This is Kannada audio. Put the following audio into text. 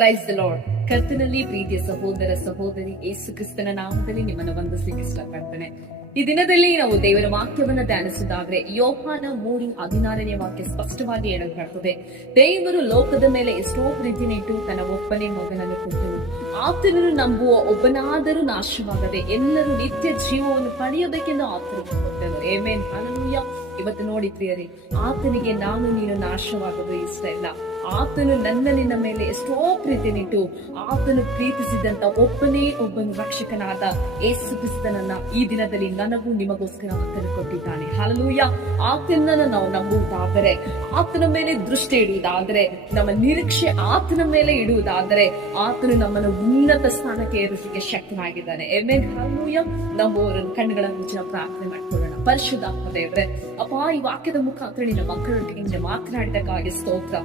Praise the lord. ಕರ್ತನಲ್ಲಿ ಪ್ರೀತಿಯ ಸಹೋದರ ಸಹೋದರಿ, ಯೇಸು ಕ್ರಿಸ್ತನ ನಾಮದಲ್ಲಿ ನಿಮ್ಮನ್ನು ವಂದಿಸಲಿಕ್ಕೆ ಇಷ್ಟಪಡ್ತೇನೆ. ಈ ದಿನದಲ್ಲಿ ನಾವು ದೇವರ ವಾಕ್ಯವನ್ನ ಧ್ಯಾನಿಸುವುದಾದ್ರೆ ಯೋಹಾನ 3:16 ವಾಕ್ಯ ಸ್ಪಷ್ಟವಾಗಿ ಹೇಳಲ್ಪಡುತ್ತದೆ. ದೇವರು ಲೋಕದ ಮೇಲೆ ಎಷ್ಟೋ ಪ್ರೀತಿಯನ್ನು ಇಟ್ಟು ತನ್ನ ಒಬ್ಬನೇ ಮಗನನ್ನು ಕೊಟ್ಟನು. ಆತನನ್ನು ನಂಬುವ ಒಬ್ಬನಾದರೂ ನಾಶವಾಗದೆ ಎಲ್ಲರೂ ನಿತ್ಯ ಜೀವವನ್ನು ಪಡೆಯಬೇಕೆಂದು ಆತನು ಕೊಟ್ಟನು. Amen, hallelujah. ಇವತ್ತು ನೋಡಿ ಪ್ರಿಯರೇ, ಆತನಿಗೆ ನಾನು ನೀನು ನಾಶವಾಗೋದು ಇಷ್ಟ ಇಲ್ಲ. ಆತನು ನಿನ್ನ ಮೇಲೆ ಎಷ್ಟೋ ಪ್ರೀತಿನಿಟ್ಟು ಆತನು ಪ್ರೀತಿಸಿದಂತ ಒಬ್ಬನು ರಕ್ಷಕನಾದ ಯೇಸು ಕ್ರಿಸ್ತನನ್ನ ಈ ದಿನದಲ್ಲಿ ನನಗೂ ನಿಮಗೋಸ್ಕರ ಆತನು ಕೊಟ್ಟಿದ್ದಾನೆ. ಹಲ್ಲೆಲೂಯಾ. ಆತನನ್ನು ನಾವು ನಂಬುವುದಾದರೆ, ಆತನ ಮೇಲೆ ದೃಷ್ಟಿ ಇಡುವುದಾದರೆ, ನಮ್ಮ ನಿರೀಕ್ಷೆ ಆತನ ಮೇಲೆ ಇಡುವುದಾದರೆ, ಆತನು ನಮ್ಮನ್ನು ಉನ್ನತ ಸ್ಥಾನಕ್ಕೆ ಏರಿಸಲಿಕ್ಕೆ ಶಕ್ತನಾಗಿದ್ದಾನೆ. Amen, hallelujah. ನಂಬುವವರನ್ನು ಕಣ್ಣುಗಳನ್ನು ಮುಚ್ಚಿ ಪ್ರಾರ್ಥನೆ ಮಾಡಿಕೊಳ್ಳೋಣ. ಪರಿಶುದ್ಧಾತ್ಮ ದೇವರೇ, ಅಪ್ಪ, ಈ ವಾಕ್ಯದ ಮುಖಾಂತರ ನಿನ್ನ ಮಕ್ಕಳೊಂದಿಗೆ ಮಾತನಾಡಿದಕ್ಕಾಗಿ ಸ್ತೋತ್ರ.